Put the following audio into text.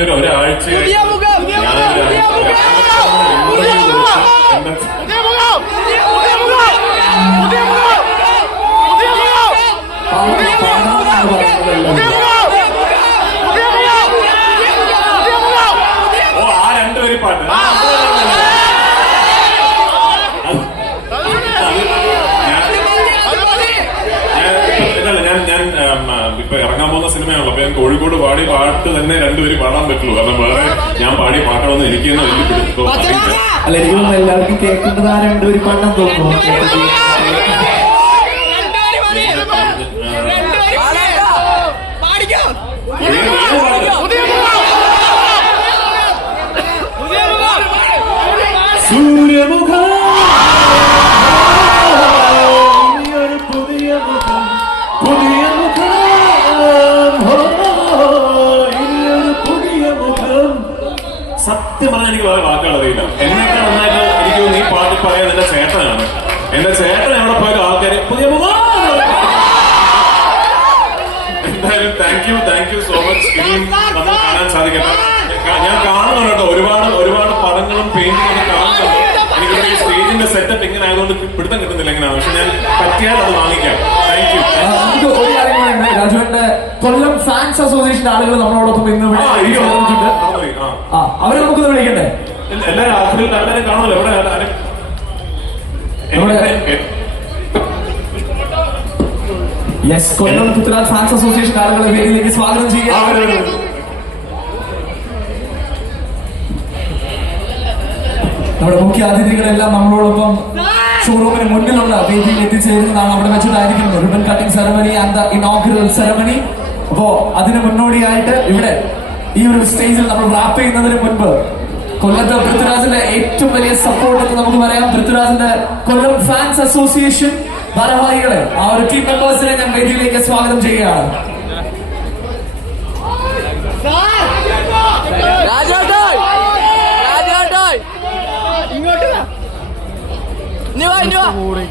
കഴിഞ്ഞൊരു ഒരാഴ്ച ആ രണ്ടുപേരും പാട്ട് ഞാൻ ഇപ്പൊ ഇറങ്ങാൻ പോകുന്ന സിനിമയാണല്ലോ. അപ്പൊ ഞാൻ കോഴിക്കോട് പാടി പാട്ട് തന്നെ രണ്ടുപേരും പാടാൻ പറ്റുള്ളൂ. കാരണം വേറെ ഞാൻ പാടി പാട്ടണമെന്ന് എനിക്ക് തന്നെ വലിയ പിടുത്തോ അല്ല. എനിക്കൊന്നും എല്ലാവർക്കും കേൾക്കേണ്ടത് ആ രണ്ടുപേരും പാടാൻ തോന്നുന്നു. സൂര്യമുഖ സത്യം പറഞ്ഞാൽ എനിക്ക് വേറെ വാക്കുകൾ അറിയില്ല. എന്നൊക്കെ നന്നായിട്ട് എനിക്ക് നീ പാട്ടി പറയാൻ എന്റെ ചേട്ടനാണ്. എന്റെ ചേട്ടൻ എവിടെ പോയാലും ആൾക്കാര് പുതിയ എന്തായാലും താങ്ക് യു സോ മച്ച്. ഇനിയും നമ്മൾ കാണാൻ സാധിക്കട്ടെ. ഞാൻ കാണുന്നുണ്ട് കേട്ടോ, ഒരുപാട് പടങ്ങളും പെയിന്റിങ്ങും കാണുന്നുണ്ട്. എനിക്കിവിടെ ഈ സ്റ്റേജിന്റെ സെറ്റപ്പ് ഇങ്ങനെ ആയതുകൊണ്ട് പിടുത്തം കിട്ടുന്നില്ല എങ്ങനെയാണ്. പക്ഷെ ഞാൻ പറ്റിയാൽ അത് വാങ്ങിക്കാം. Thank you. ഒരു കാര്യം രാജുവിന്റെ കൊല്ലം ഫാൻസ് അസോസിയേഷന്റെ ആളുകൾ നമ്മളോടൊപ്പം ഇന്ന് അവരെ നമുക്കൊന്ന് വിളിക്കണ്ടേ? എല്ലാവരും ആഫ്രിൽ എല്ലാവരും കാണുമല്ലോ. യെസ്, കൊല്ലം പൃഥ്വിരാജ് ഫാൻസ് അസോസിയേഷൻ ആളുകളെ വേദിയിലേക്ക് സ്വാഗതം ചെയ്യുക. നമ്മുടെ മുഖ്യ അതിഥികളെല്ലാം നമ്മളോടൊപ്പം ഷോറൂമിന് മുന്നിലുള്ള വേദിയിൽ എത്തിച്ചേരുന്നതാണ്. അവിടെ വെച്ചിട്ടായിരിക്കുന്നത് ribbon cutting ceremony and the inaugural ceremony. അപ്പോ അതിന് മുന്നോടിയായിട്ട് ഇവിടെ ഈ ഒരു സ്റ്റേജിൽ നമ്മൾ റാപ്പ് ചെയ്യുന്നതിന് മുൻപ് കൊല്ലത്തെ പൃഥ്വിരാജിന്റെ ഏറ്റവും വലിയ സപ്പോർട്ട് എന്ന് നമുക്ക് പറയാം. പൃഥ്വിരാജിന്റെ കൊല്ലം ഫാൻസ് അസോസിയേഷൻ ഭാരവാഹികളെ, ആ ഒരു ടീം മെമ്പേഴ്സിനെ ഞാൻ വേദിയിലേക്ക് സ്വാഗതം ചെയ്യുകയാണ്.